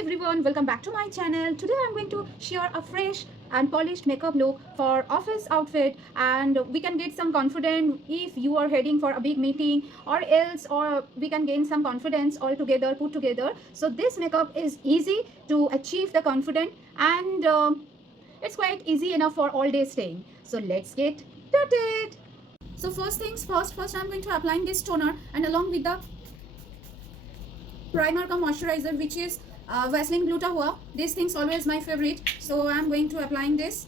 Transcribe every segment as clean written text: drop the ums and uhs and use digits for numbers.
everyone, welcome back to my channel. Today I'm going to share a fresh and polished makeup look for office outfit, and we can get some confidence if you are heading for a big meeting, or we can gain some confidence all together put together. So this makeup is easy to achieve the confidence, and it's quite easy enough for all day staying. So let's get started. So first things first I'm going to apply this toner, and along with the primer cum moisturizer, which is Vaseline Gluta Hua. This thing's always my favorite, so I'm going to applying this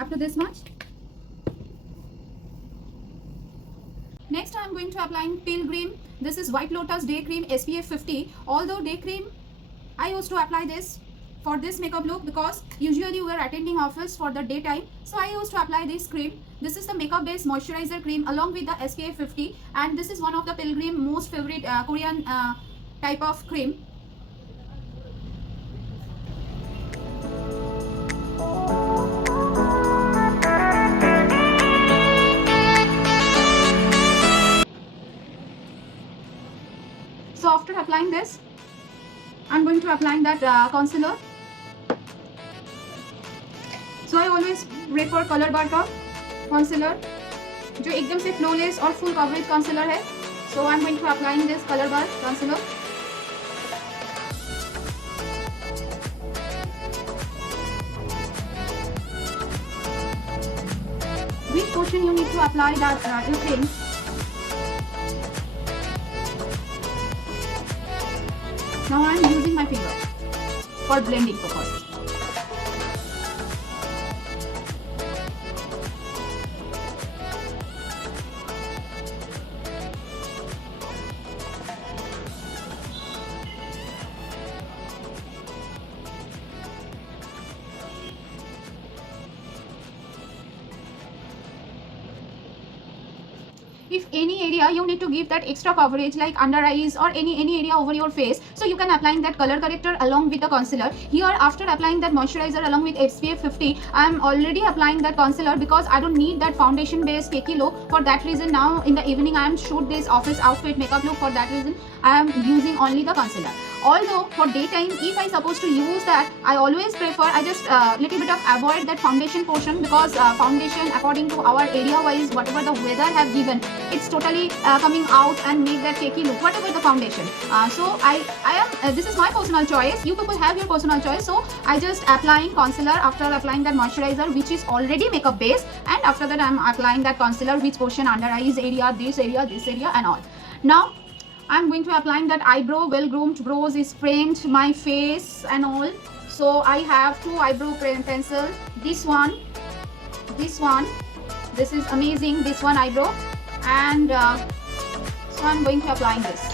up to this much. Next I'm going to applying Pilgrim. This is White Lotus Day Cream SPF 50. Although day cream I used to apply this for this makeup look because usually we are attending office for the daytime, so I used to apply this cream. This is the makeup based moisturizer cream along with the SPF 50, and this is one of the Pilgrim most favorite Korean type of cream. So after applying this, I'm going to apply that concealer. So I always prefer Color Bar का concealer जो एकदम से flawless और full coverage concealer है. So I'm going to applying this Color Bar concealer. Which portion you need to apply that thing? Now I am using my finger for blending purpose. If any area you need to give that extra coverage like under eyes or any area over your face, so you can applying that color corrector along with the concealer. Here after applying that moisturizer along with SPF 50, I am already applying that concealer because I don't need that foundation based cakey look. For that reason now in the evening I am shoot this office outfit makeup look. For that reason I am using only the concealer. Although for daytime if I supposed to use that, I always prefer I just little bit of avoid that foundation portion because foundation according to our area wise whatever the weather have given, it's totally coming out and make that cakey look whatever the foundation. So I am this is my personal choice. You people have your personal choice. So I just applying concealer after applying that moisturizer which is already makeup base, and after that I am applying that concealer which portion under eyes area, this area and all. Now I'm going to applying that eyebrow. Well groomed brows is framed my face and all. So I have two eyebrow pencil. This one, this is amazing, this one eyebrow, and so I'm going to applying this.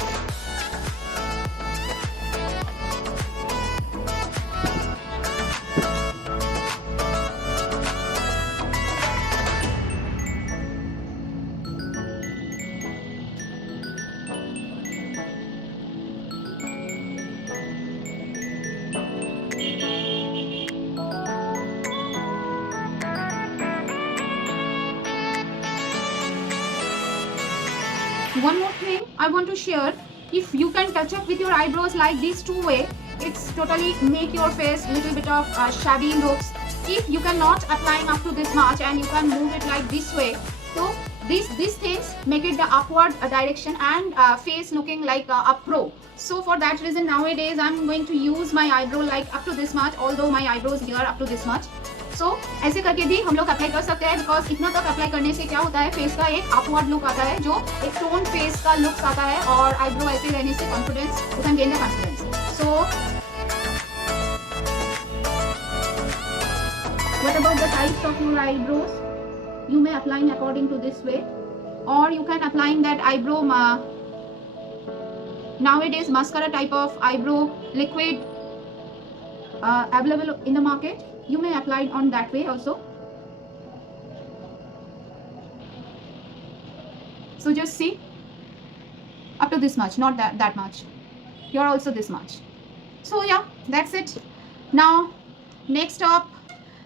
One more thing I want to share, if you can touch up with your eyebrows like this two way, it's totally make your face little bit of shabby looks. If you cannot applying up to this much and you can move it like this way, so these things make it the upward direction and face looking like a pro. So for that reason nowadays I'm going to use my eyebrow like up to this much, although my eyebrows here up to this much. सो ऐसे करके भी हम लोग apply कर सकते हैं because इतना तक अप्लाई करने से क्या होता है, फेस का एक अपवर्ड लुक आता है, जो एक टोन फेस का लुक आता है, और आईब्रो ऐसे रहने से confidence, you can gain the confidence. So what about the types of your eyebrows, you may applying according to this way, or you can applying that eyebrow nowadays mascara type of eyebrow liquid available in the market. You may apply it on that way also. So just see up to this much, not that much. You're also this much. So yeah, that's it. Now next up,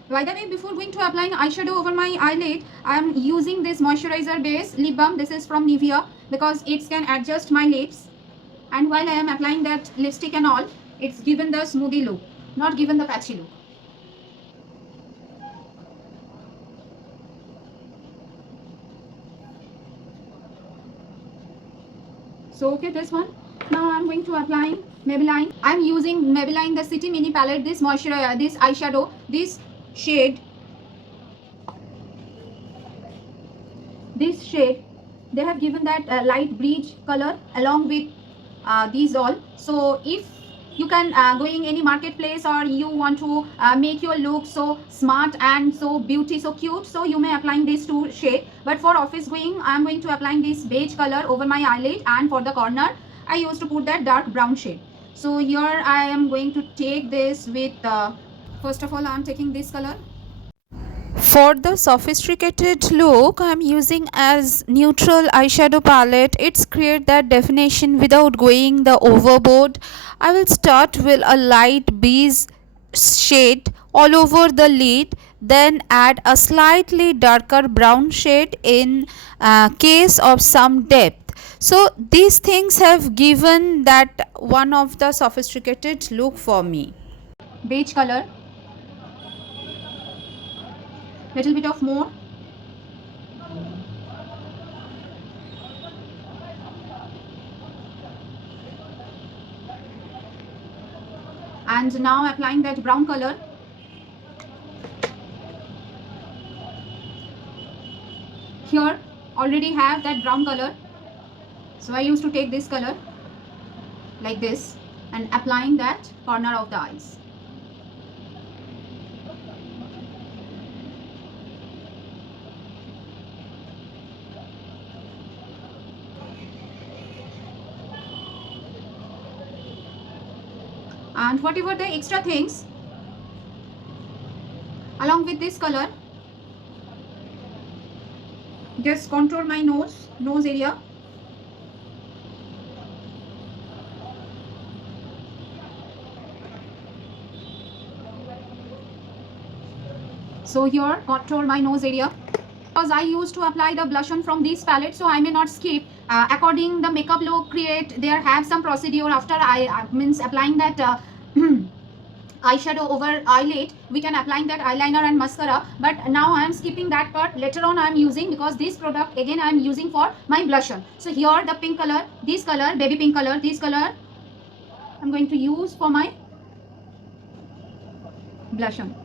by the way, before going to applying eyeshadow over my eyelid, I am using this moisturizer base lip balm. This is from Nivea because it can adjust my lips, and while I am applying that lipstick and all, It's given the smoothie look, not given the patchy look. So okay, this one. Now I'm going to apply Maybelline. I'm using Maybelline the City Mini Palette. This moisturizer, this eyeshadow, this shade. This shade, they have given that light beige color along with these all. So if you can going any marketplace or you want to make your look so smart and so beauty, so cute, so you may applying these two shade. But for office going, I'm going to applying this beige color over my eyelid, and for the corner I used to put that dark brown shade. So here I am going to take this with first of all I'm taking this color. For the sophisticated look, I'm using as neutral eyeshadow palette. It's create that definition without going the overboard. I will start with a light beige shade all over the lid, then add a slightly darker brown shade in case of some depth. So these things have given that one of the sophisticated look for me. Beige color, little bit of more, and now applying that brown color. Here already have that brown color, so I used to take this color like this and applying that corner of the eyes. And whatever the extra things along with this color, just contour my nose area. So here contour my nose area. Because I used to apply the blush on from this palette, so I may not skip according the makeup look create. There have some procedure after I means applying that eyeshadow over eyelid, we can apply that eyeliner and mascara, but now I am skipping that part. Later on I am using, because this product again I am using for my blush on. So here the pink color, this color, baby pink color, this color I'm going to use for my blush on.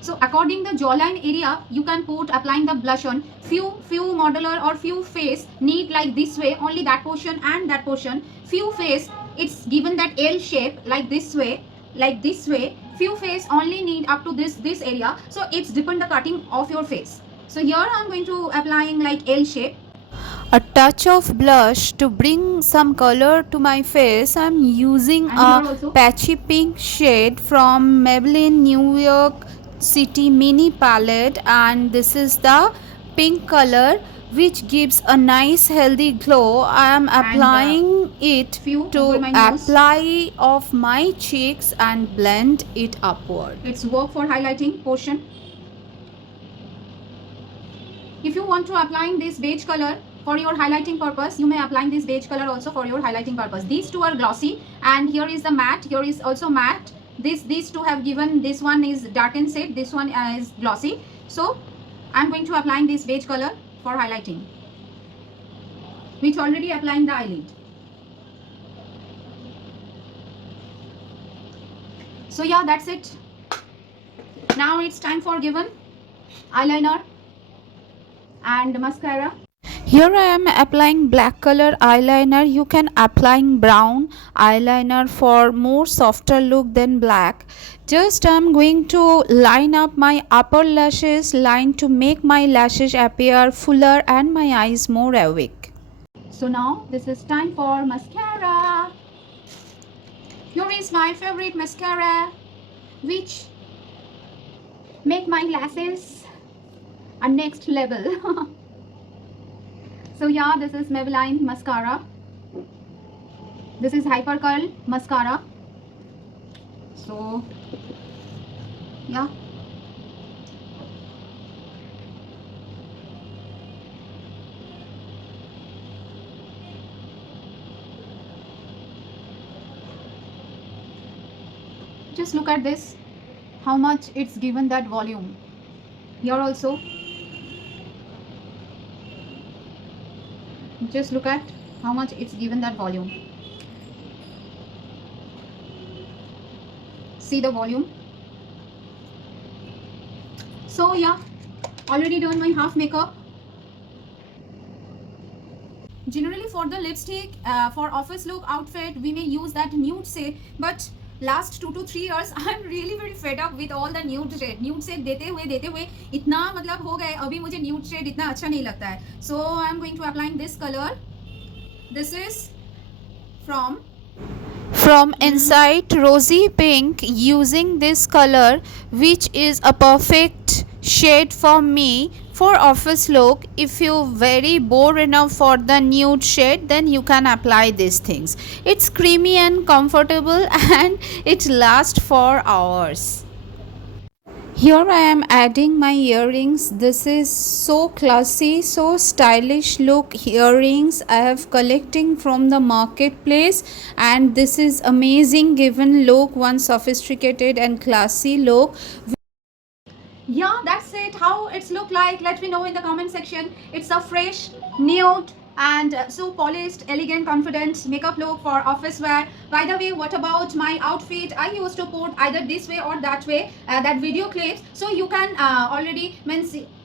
So according the jawline area, you can put applying the blush on. Few modeler or few face need like this way, only that portion and that portion. Few face, it's given that L shape like this way, like this way. Few face only need up to this area. So it's depend the cutting of your face. So here I'm going to applying like L shape. A touch of blush to bring some color to my face. I'm using a patchy pink shade from Maybelline New York City Mini Palette, and this is the pink color which gives a nice healthy glow. I am applying it to apply off my cheeks and blend it upward. It's work for highlighting portion. If you want to applying this beige color for your highlighting purpose, you may apply this beige color also for your highlighting purpose. These two are glossy, and here is the matte, here is also matte. These two have given, this one is darkened shade, this one is glossy. So I'm going to apply this beige color for highlighting, which already applying the eyelid. So yeah, that's it. Now it's time for given eyeliner and mascara. Here I am applying black color eyeliner. You can applying brown eyeliner for more softer look than black. Just I'm going to line up my upper lashes line to make my lashes appear fuller and my eyes more awake. So now this is time for mascara. Here is my favorite mascara, which make my lashes a next level. So yeah, this is Maybelline mascara. This is Hyper Curl mascara. So yeah. Just look at this, how much it's given that volume. Here also, just look at how much it's given that volume. See the volume. So yeah, already done my half makeup. Generally for the lipstick, for office look outfit, we may use that nude shade, but last 2 to 3 years I'm really very fed up with all the nude shade. Nude shade देते हुए इतना मतलब हो गए, अभी मुझे nude shade इतना अच्छा नहीं लगता है. So I'm going to apply this color. This is from Insight Rosy Pink, using this color, which is a perfect shade for me for office look. If you very bored enough for the nude shade, then you can apply these things. It's creamy and comfortable and it lasts for hours. Here I am adding my earrings. This is so classy, so stylish look earrings I have collecting from the marketplace, and this is amazing given look, one sophisticated and classy look. Yeah, that's it. How it's look like, let me know in the comment section. It's a fresh, nude and so polished, elegant, confident makeup look for office wear. By the way, what about my outfit? I used to put either this way or that way, that video clips, so you can already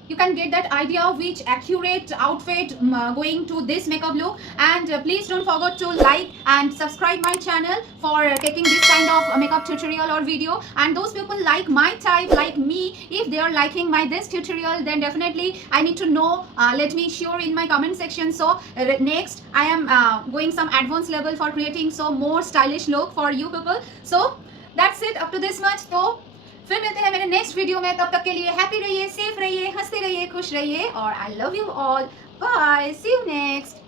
you can get that idea which accurate outfit going to this makeup look. And please don't forget to like and subscribe my channel for taking this kind of makeup tutorial or video. And those people like my type, like me, if they are liking my this tutorial, then definitely I need to know. Let me sure in my comment section. So next I am going some advanced level for creating so more stylish look for you people. So that's it up to this much. So फिर मिलते हैं मेरे next video में. तब तक के लिए happy रहिए, सेफ रहिए, हंसते रहिए, खुश रहिए और I love you all. Bye, see you next.